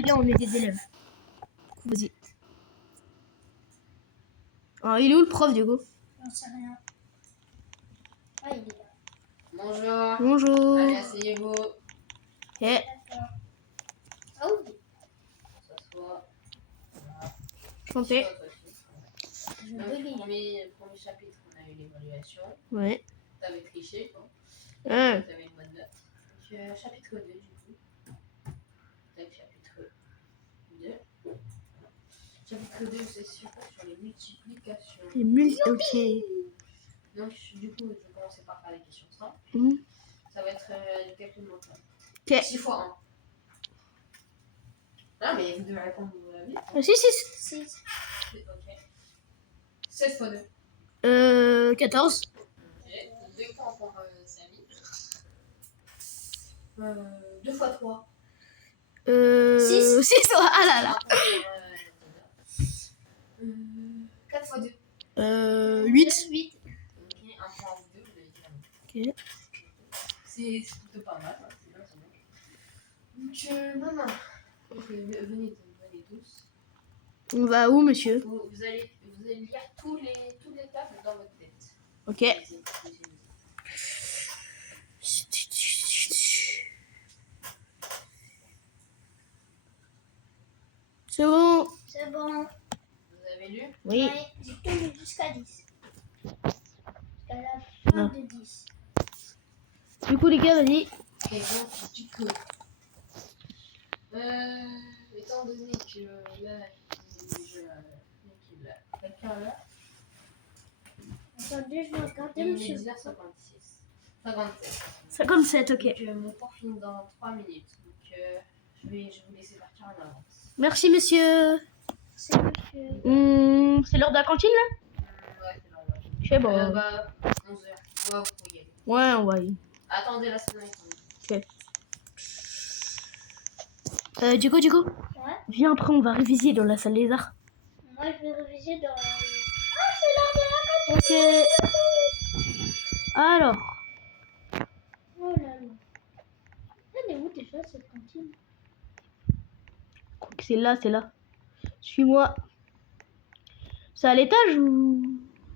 c'est bien, on est des élèves. Vas-y. Ah, il est où le prof, Diego? J'en sais rien. Ah, il est là. Bonjour. Bonjour. Allez, asseyez-vous. Eh, D'accord. Ah oui. On s'assoit. Voilà. chanté. Toi aussi. Je Donc, bégaye. premier chapitre, on a eu l'évaluation. Ouais. T'avais triché, quoi. Ah. T'avais une bonne note. Donc, chapitre 2, du coup. Tac, chapitre 2. Chapitre 2, c'est sur les multiplications. Ok. Donc, du coup, je vais commencer par faire les questions simples. Mhm. Ça va être du calcul mental. Ok. 6 fois 1. Ah, mais vous devez répondre vite. Ah, si. 6. Ok. 16 fois 2. 14. Ok. 2 points pour Samy. 2 fois 3. 6. Ah là là. 4 fois 2. 8. 8. Ok, 1 point ou 2, vous avez dit. Ok. C'est plutôt pas mal. Hein. C'est bien, c'est bien. Donc, maman. Donc, venez tous. On va où, monsieur? Vous allez lire toutes les tables dans votre tête. Ok. Vas-y. C'est bon. C'est bon. Vous avez lu? Oui. Ouais, j'ai tout lu jusqu'à 10. Jusqu'à la fin Non. de 10. Du coup, les gars, vas-y. Et donc, du coup, étant donné que là, il y a déjà quelqu'un là, Attendez, je vais regarder, il me monsieur. dire 56. 57. 57, ok. Donc, mon cours finit dans 3 minutes. Donc, je vais vous laisser partir en avance. Merci, monsieur. C'est monsieur. C'est l'heure de la cantine, là? Ouais, c'est normal. Je sais pas. Bah, 11h. Ouais, vous pouvez y aller. Ouais, on va y. Attendez la semaine. Diego. Ouais. Viens, après, on va réviser dans la salle des arts. Moi, je vais réviser dans. Ah, c'est l'heure de la Ok. Alors. Oh là là. Elle est où déjà cette cantine? C'est là. Suis-moi. C'est à l'étage ou...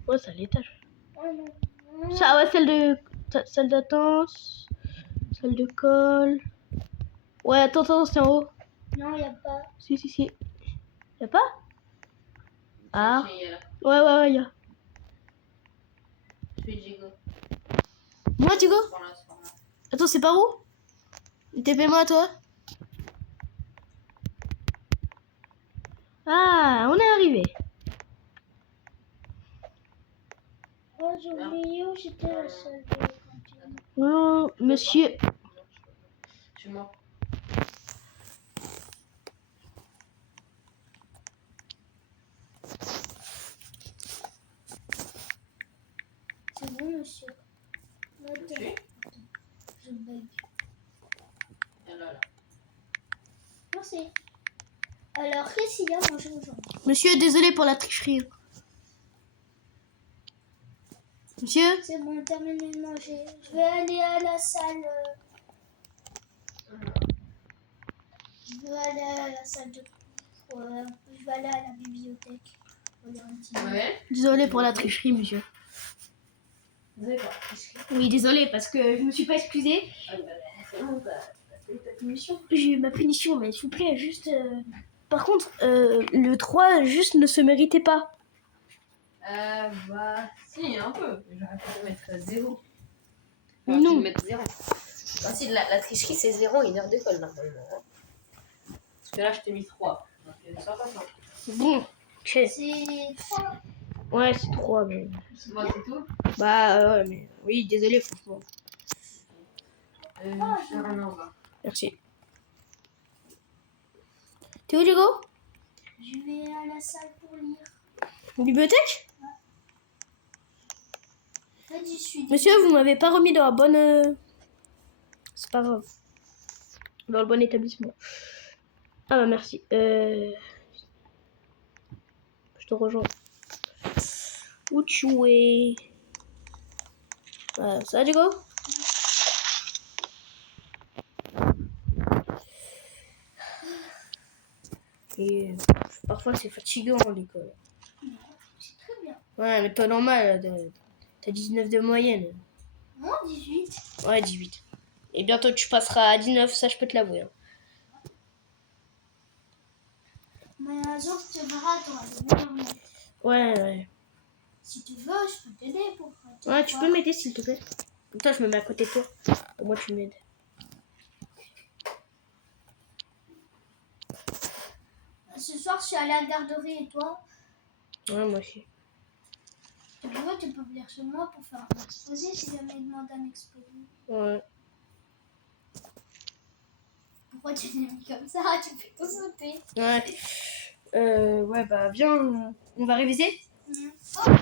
Ouais, c'est à l'étage. Oh non. Ça, ouais, salle d'attente. Salle de colle. Ouais, attends, c'est en haut. Non, il n'y a pas. Si. Y'a pas? Ah. J'ai là. Ouais, y'a. Je suis Diego. Moi, Diego? Par là. Attends, c'est par où? TP-moi, toi. Ah, on est arrivé. Oh, j'ai oublié où j'étais la salle de cantine. Oh, monsieur. Chez moi. C'est bon, monsieur. Attends, Ok. je bug. Et là. Merci. Alors, qu'est-ce qu'il y a à manger aujourd'hui? Monsieur, désolé pour la tricherie. Monsieur? C'est bon, terminé de manger. Je vais aller à la salle. Je vais aller à la salle de. Je vais aller à la bibliothèque. Pour lire un petit livre. Ouais. Désolé pour la tricherie, monsieur. D'accord. Oui, désolé parce que je me suis pas excusée. Ah bah, c'est bon, t'as eu ta punition. J'ai eu ma punition, mais s'il vous plaît, juste... Par contre, le 3, juste, ne se méritait pas. Bah, si, un peu. J'aurais pu mettre 0. Mais non. Mettre 0. Ah, si, la tricherie, c'est 0 et 1 heure d'école, normalement. Parce que là, je t'ai mis 3. Donc, ça va pas. Bon. Ok. C'est 3. Ouais, c'est 3, mais... Moi, c'est tout. Bah, ouais, mais... Oui, désolé, franchement. Je te remets en bas. Merci. T'es où, Diego? Je vais à la salle pour lire. Bibliothèque? En fait, je suis. Monsieur, vous m'avez pas remis dans la bonne... C'est pas grave. Dans le bon établissement. Ah bah merci. Je te rejoins. Où tu es? Ça va, Diego? Et parfois, c'est fatigant l'école. C'est très bien. Ouais, mais pas normal, t'as 19 de moyenne. Moi, 18. Ouais, 18. Et bientôt, tu passeras à 19, ça, je peux te l'avouer. Hein. Mais un jour, tu verras, tu auras des meilleures notes. Ouais. Si tu veux, je peux t'aider pour te Ouais, tu voir. peux m'aider, s'il te plaît. Comme ça, je me mets à côté de toi. Au moins, tu m'aides. Ce soir, je suis à la garderie et toi, Ouais, moi aussi. tu veux, tu peux venir chez moi pour faire un exposé si jamais il demande un exposé. Ouais. Pourquoi tu l'as mis comme ça? Tu fais tout sauter. Ouais. Ouais, bah, viens, on va réviser. Mhm. Ouais.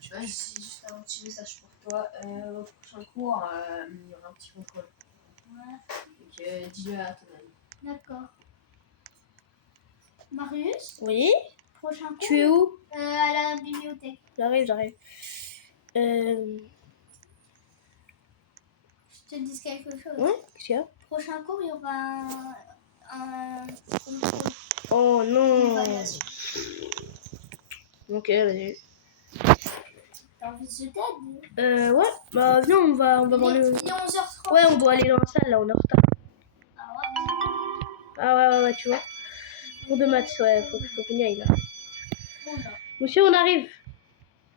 Tu vois, ici, juste un petit message pour toi. Au prochain cours, il y aura un petit contrôle. Ouais, Donc, dis-le à ton ami. d'accord. Marius, Oui. prochain cours Tu es où? à la bibliothèque. J'arrive. Je te dis quelque chose. Ouais, qu'est-ce qu'il y a? Prochain cours, il y aura un contrôle, Oh une non. évaluation. Ok, vas-y. T'as envie que je t'aide? Ouais, bah, viens, on va Il voir est le... 11h30. Ouais, on doit aller dans la salle, là, on est en retard. Ah ouais. Ah ouais, tu vois. Cours de maths, ouais, faut qu'on y aille, là. Oh là, Monsieur, on arrive.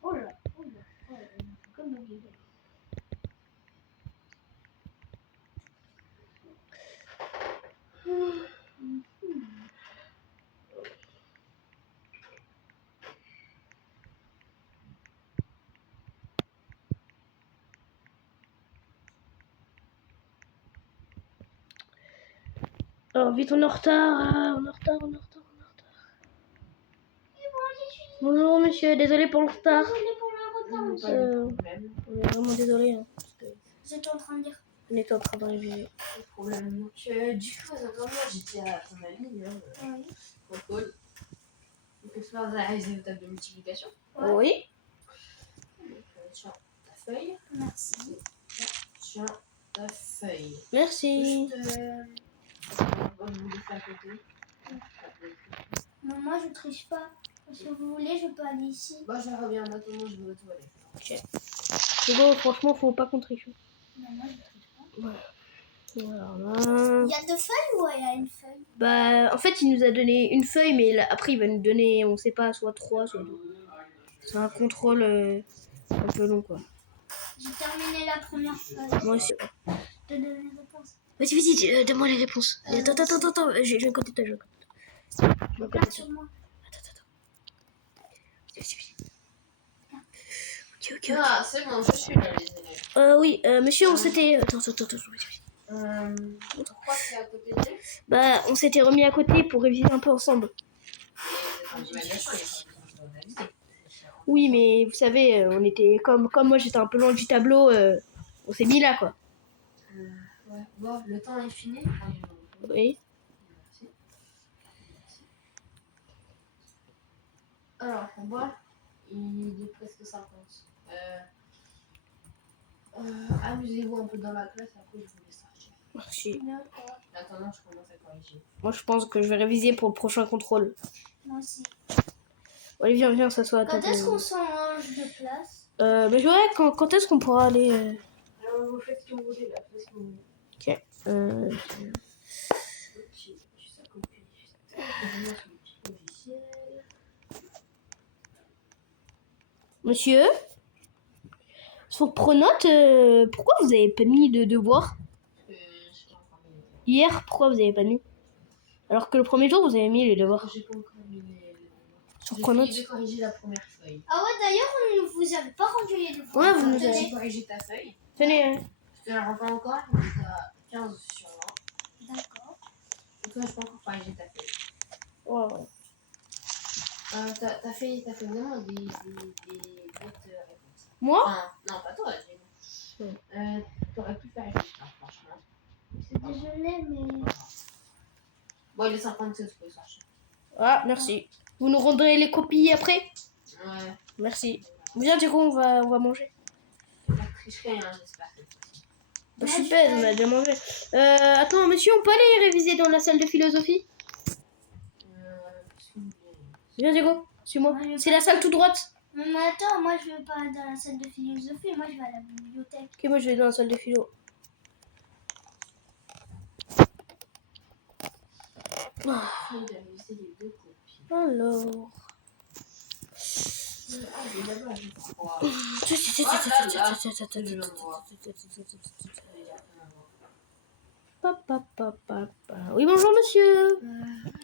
oh là, oh là, oh là. Comme le bébé. Alors, vite, on est en retard. On est en retard. Bonjour, monsieur, désolé pour le retard. Désolée pour le retard. Pas de problème. On est vraiment désolé. Hein, parce que J'étais en train de dire. on était en train de réviser. Pas de problème. Donc, du coup, attends, moi, j'étais à ton ami, Oui. contrôle. Donc, ce soir, vous avez réalisé vos tables de multiplication. Ouais. Oui. Donc, tiens, ta feuille. Merci. Tiens, ta feuille. Merci. Juste, on va vous laisser à côté. Non, moi, je triche pas. Si vous voulez, je peux aller ici. Bah, je reviens en attendant, je vais aux toilettes. C'est bon, franchement, faut pas qu'on triche. Non, moi, je triche pas. Voilà. Il y a deux feuilles ou il y a une feuille? Bah, en fait, il nous a donné une feuille, mais là, après, il va nous donner, on sait pas, soit 3, soit 2. C'est un contrôle un peu long, quoi. J'ai terminé la première feuille. Moi aussi. Je te donne les réponses. Vas-y, donne-moi les réponses. Attends, je vais compter toi, Regarde sur moi. Vas-y. Ok. Ah, c'est bon, je suis là, les élèves. Oui, monsieur, on s'était... Attends. Pourquoi c'est à côté de lui? Bah, on s'était remis à côté pour réviser un peu ensemble. Oui, mais vous savez, on était... Comme moi, j'étais un peu loin du tableau, on s'est mis là, quoi. Ouais, bon, le temps est fini. Oui. Merci. Alors, pour moi, il est presque 50. Amusez-vous un peu dans la classe, après je vous laisse sortir. Merci. D'accord. En attendant, je commence à corriger. Moi, je pense que je vais réviser pour le prochain contrôle. Moi aussi. Allez, viens, s'assois à Quand table. est-ce qu'on change de place? Mais ouais, quand est-ce qu'on pourra aller Alors, vous faites ce que vous voulez là, faites ce que vous voulez. Ok. Juste à côté. Je vais mettre le petit logiciel. Monsieur, sur Pronote, pourquoi vous avez pas mis de devoir Je sais pas encore mis les devoirs. hier? Pourquoi vous avez pas mis? Alors que le premier jour, vous avez mis les devoirs. J'ai pas encore mis les devoirs. Sur J'ai Pronote. fini de corriger la première feuille. Ah ouais, d'ailleurs, vous avez pas rendu les devoirs. Ouais, vous nous Tenez. avez... J'ai corrigé ta feuille. Tenez, Je te la rends pas encore, mais t'as 15 sur 20. D'accord. Et toi, je peux encore corriger ta feuille. Ouais. T'as fait vraiment des bêtes réponses. Moi? Enfin, non, pas toi, j'ai t'aurais pu faire juste, hein, franchement. Je suis désolée, mais... Bon, il est 57, vous pouvez sortir. Ah, merci. Vous nous rendrez les copies après? Ouais. Merci. Viens, du coup, on va manger. Pas de tricherie, hein, j'espère. Bah, je suis bête, on a déjà mangé. Attends, monsieur, on peut aller réviser dans la salle de philosophie? Viens, Diego, suis-moi. C'est la salle tout droite. Mais attends, moi je vais pas dans la salle de philosophie, moi je vais à la bibliothèque. Ok, moi je vais dans la salle de philo. Ah, D'amuser les deux copines. alors. Ah, mais là-bas, je crois. Oui, bonjour monsieur.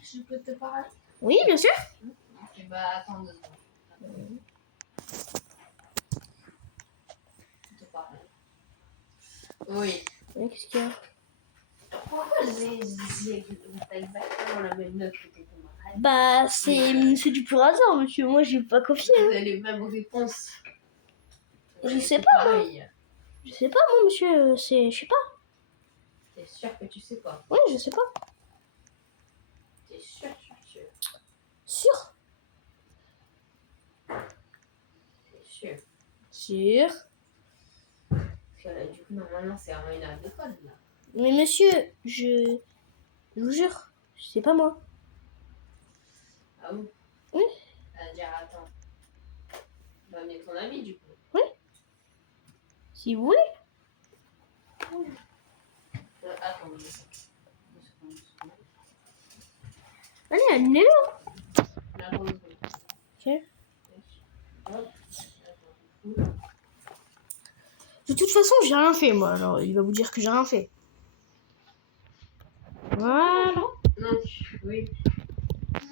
Je peux te parler? Oui, bien sûr. Ok, bah attends 2 secondes. Je te parle. Oui. Oui, qu'est-ce qu'il y a? Pourquoi j'ai exactement la même note que tes camarades? Bah, c'est du pur hasard, monsieur. Moi, j'ai pas confié. Vous avez les mêmes réponses. Je sais C'est pas, moi. pareil. Je sais pas, moi, monsieur. Je sais pas. T'es sûr que tu sais pas? Oui, je sais pas. T'es sûr? Sûr. T'es sûr? Sûr. Parce que là, du coup, normalement, c'est vraiment une heure d'école, là. Mais monsieur, je vous jure, je sais pas moi. Ah bon? Oui. Dire, attends. Va amener ton ami, du coup. Si vous voulez. Attends, 2 secondes. Allez, amenez-le. Là, pour le coup. Ok. Hop. De toute façon, j'ai rien fait, moi. Alors, il va vous dire que j'ai rien fait. Voilà. Donc, oui.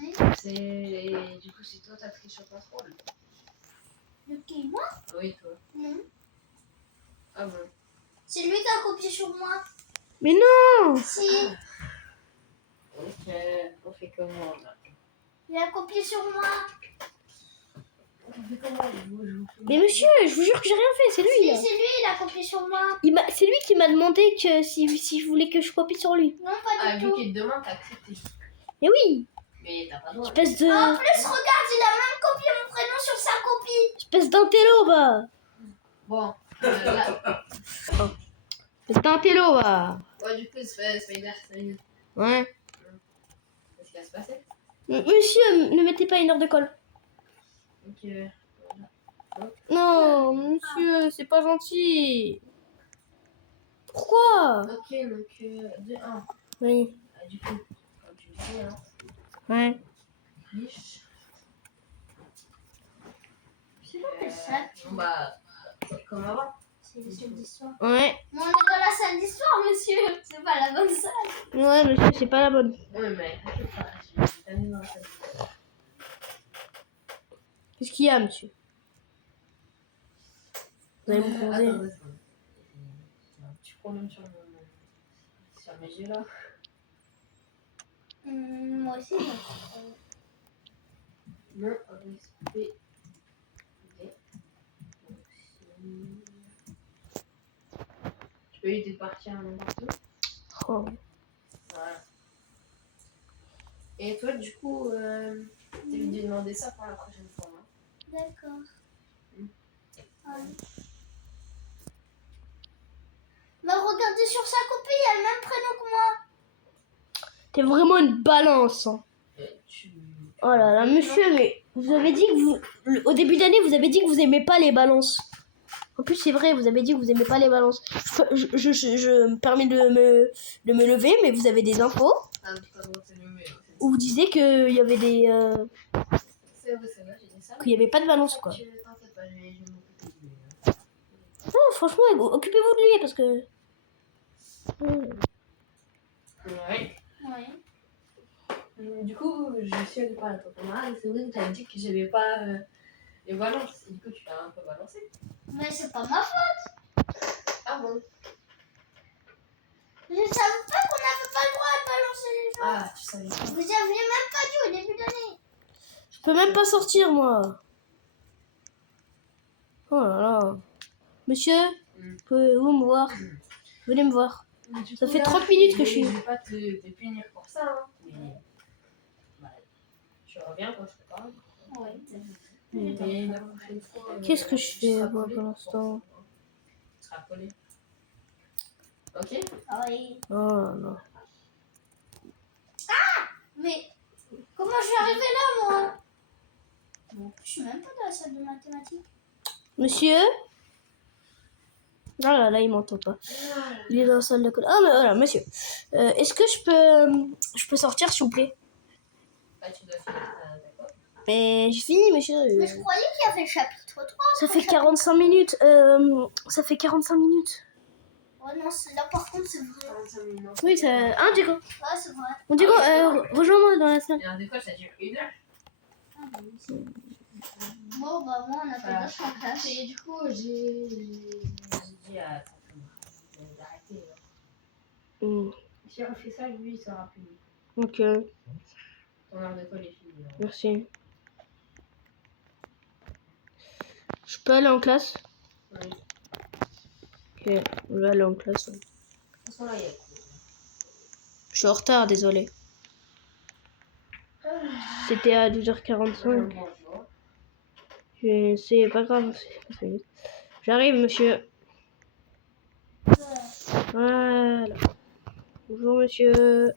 Oui. C'est... Du coup, c'est toi, t'as triché au contrôle. Le qui, moi? Oui, toi. Non. Ah bon? C'est lui qui a copié sur moi. Mais non. Si, Ok, on fait comment, là? il a copié sur moi. On fait comment, je vous Mais monsieur, je vous jure que j'ai rien fait. C'est lui. Si, Là. c'est lui, il a copié sur moi. C'est lui qui m'a demandé que si je voulais que je copie sur lui. Non, pas Ah, du vu tout. qu'il te demande, t'as accepté. Mais oui. Mais t'as pas le droit. Espèce de. En plus, regarde, il a même copié mon prénom sur sa copie. Espèce d'intello, va. Bon, là... Espèce d'intello, va. Ouais, du coup, Spider, salut. Ouais. Qu'est-ce qui va se passer? Monsieur, ne mettez pas une heure de colle. Ok. Non, monsieur, c'est pas gentil. Pourquoi? Ok, donc, de 1. Oui. Du coup, comme tu le sais, hein, Ouais. fiche. C'est pas quelle salle? Bon, bah, comme avant. C'est la salle d'histoire. Ouais. Mais on est dans la salle d'histoire, monsieur. C'est pas la bonne salle. Ouais, monsieur, c'est pas la bonne. Ouais, mais t'inquiète pas, je vais t'amener dans la salle. Qu'est-ce qu'il y a, monsieur? Vous allez me poser. Attends 2 secondes. J'ai un petit problème sur mes yeux là. Moi aussi, Non, respect. Tu peux éviter de partir à n'importe où. Oh. Voilà. Et toi, du coup, t'évites de demander ça pour la prochaine fois. Hein. D'accord. Ouais. Mais regardez sur sa copie, il y a le même prénom que moi. T'es vraiment une balance. Hein. Oh là là, monsieur, mais vous avez dit que vous... Au début d'année, vous avez dit que vous aimez pas les balances. En plus, c'est vrai, vous avez dit que vous aimez pas les balances. Je me permets de me lever, mais vous avez des infos où vous disiez qu'il y avait des... C'est vrai, j'ai dit ça. qu'il y avait pas de balance, quoi. T'inquiète pas, je vais m'occuper de lui. Ouais, franchement, occupez-vous de lui, parce que... Ouais. Ouais. Du coup, je suis allée parler à ton camarade. C'est vrai que t'as dit que j'avais pas les balances. Et du coup, tu l'as un peu balancé. Mais c'est pas ma faute. Ah bon? Je savais pas qu'on n'avait pas le droit de balancer les gens. Ah, tu savais pas. Vous aviez même pas dit au début d'année. Je peux même pas sortir, moi. Oh là là. Monsieur, pouvez-vous me voir? Venez me voir. Ça fait 30 minutes que je suis... Je vais pas te punir pour ça, hein. Mais... Bah, tu reviens quand je te parle. Oui. Mais la prochaine fois... Qu'est-ce que je tu fais, seras moi, collé pour l'instant? Tu seras collé. Ok? Oui. Oh là là. Mais comment je vais arriver là, moi. Je suis même pas dans la salle de mathématiques. Monsieur? Ah là là, il m'entend pas. Il est dans la salle de colle. Ah, mais voilà, monsieur. Est-ce que je peux sortir, s'il vous plaît? Bah, tu dois finir, d'accord. Mais j'ai fini, monsieur. Mais je croyais qu'il y avait le chapitre 3. Ça fait 45 minutes. Ça fait 45 minutes. Oh non, là par contre, c'est vrai. 45 minutes. Oui, ça. Hein, Diego? Ouais, c'est vrai. Bon, Diego, rejoins-moi dans la salle. Et un décolle, ça dure 1 heure. Ah, bah oui, c'est vrai. Bon, bah moi, on a fait Voilà. 200 classes. Et du coup, j'ai dit à tonton d'arrêter. Hmm, Si on fait ça, lui, il sera puni. ok, Ton heure d'école est finie. là. merci. Je peux aller en classe? Oui. Ok, je vais aller en classe. De toute façon, là, il y a Je suis en retard, désolé. C'était à 12h45. Bonjour. C'est pas grave. C'est pas grave. J'arrive, monsieur. Voilà. Bonjour, monsieur.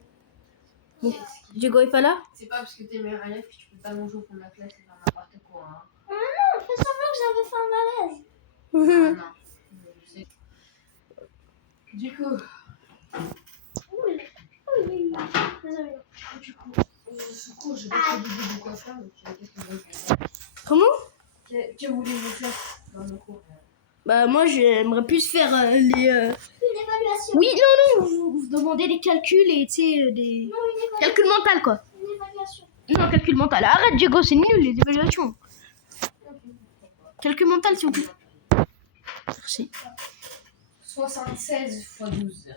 Bon, Diego est pas là? C'est pas parce que t'es meilleur élève que tu peux pas manger au fond de la classe et faire n'importe quoi. Hein. Non, fais semblant que j'avais fait un malaise. Ah, non. Je sais. Du coup, Oui, désolé. du coup, j'ai pas trop d'idée de quoi faire. Donc, qu'est-ce que vous voulez faire? Comment? Que voulez-vous faire dans le cours? Bah, moi, j'aimerais plus faire les. Une évaluation. Oui, non, vous demandez des calculs et tu sais, des. Non, une évaluation. Calcul mental, quoi. Une évaluation. Non, calcul mental. Arrête, Diego, c'est nul, les évaluations. Calcul mental, s'il vous plaît. Merci. 76 x 12.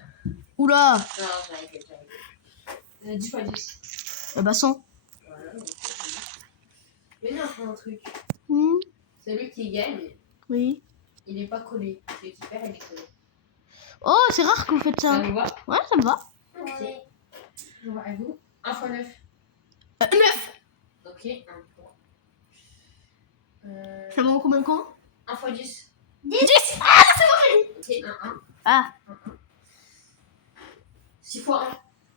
Oula. Non, j'arrive. 10 x 10. Bah, 100. Voilà. Mais non, c'est un truc. Hmm, Celui qui gagne, oui. il est pas collé. Celui qui perd, il est collé. Oh, c'est rare que vous faites ça. Ça vous va? Ouais, ça me va. Ouais. Je vois à vous. 1 x 9. 9. Ok, 1 point. Ça va en combien de temps? 1 x 10. 10. Ah, c'est bon. Ok, 1, 1. Ah, 6 x 1.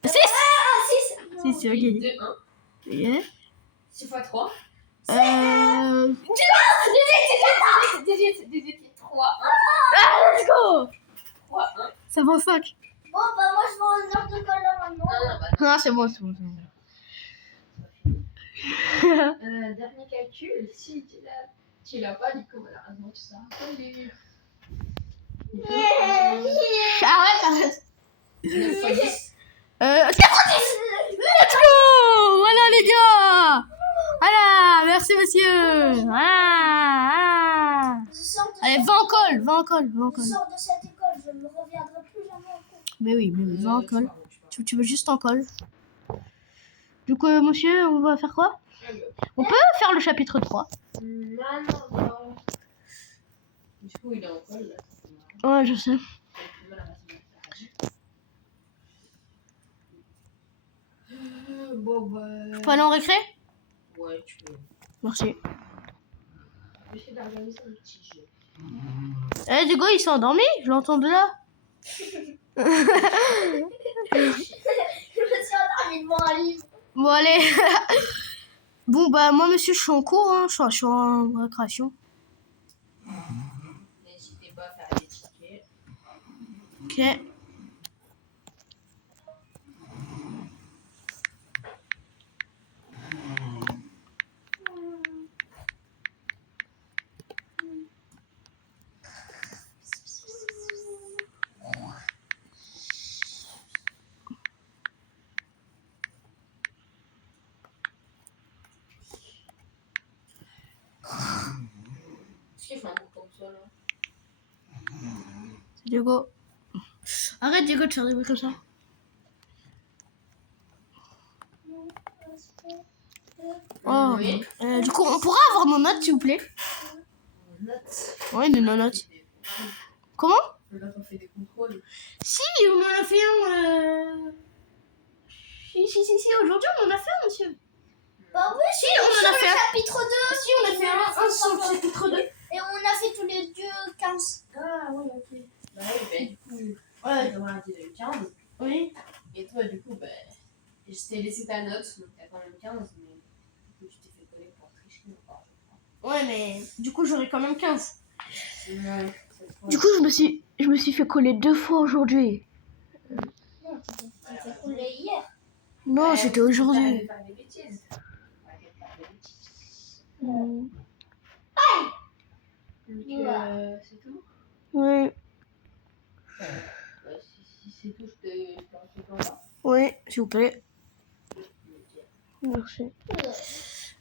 6. Ah, 6. 6, c'est ok. 2, 1. Yeah. 6 x 3. 18, 3, 1. Ah, let's go. 3, 1. Ça va en 5. Bon, bah moi, je vais en heure de colle là maintenant. Non, bah, Ah, c'est bon, c'est bon. dernier calcul, si tu l'as pas, du coup, malheureusement, tu seras collé. Arrête. 9 x 10. 90. Let's go. Voilà, les gars. Voilà, merci, monsieur. Voilà. Je sors de Allez, cette- va en colle, va en colle, va en Je colle. sors de cette école, je ne reviendrai plus jamais en cours. Mais oui, va en colle. Tu veux juste en colle. Du coup, monsieur, on va faire quoi? On peut faire le chapitre 3. Non. Du coup, il est en colle, là. Ouais, je sais. Bon, bah. Faut aller en récré? Ouais, tu peux. Merci. J'essaie d'organiser un petit jeu. Eh, Diego, il s'est endormi? Je l'entends de là. Je me suis endormie devant un livre. Bon, allez. Bon, bah, moi, monsieur, je suis en cours, hein. Je suis en récréation. N'hésitez pas à faire des tickets. Ok. Est-ce qu'il fait un coup comme ça, là? Diego. Arrête, Diego, de faire des bruits comme ça. Oh. Oui. Du coup, on pourra avoir nos notes, s'il vous plaît? Note. Oui, nos notes. Comment? Là, on fait des contrôles. Si, on en a fait un. Si, aujourd'hui, on en a fait un, monsieur. Bah oui, Si, on en sur a le fait un. chapitre 2. Si, on a fait un sur le chapitre 2. Et on a fait tous les deux 15. Ah, ouais, ok. Bah oui, bah du coup, Ouais. on aura dit le 15. Oui. Et toi, du coup, bah, Je t'ai laissé ta note, donc t'as quand même 15, mais du coup, tu t'es fait coller pour tricher ou pas, je crois. Ouais, mais du coup, j'aurais quand même 15. Ouais, cette fois. Du coup, je me suis fait coller 2 fois aujourd'hui. Non, tu t'es fait couler hier. Non, Ouais, c'était mais aujourd'hui. Arrête de faire des bêtises. Arrête de faire des bêtises. Mm. Donc, c'est tout. Oui, Si c'est tout, je te récupère. oui, s'il vous plaît. Merci.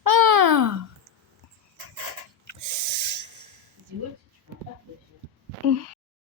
Ah! C'est good.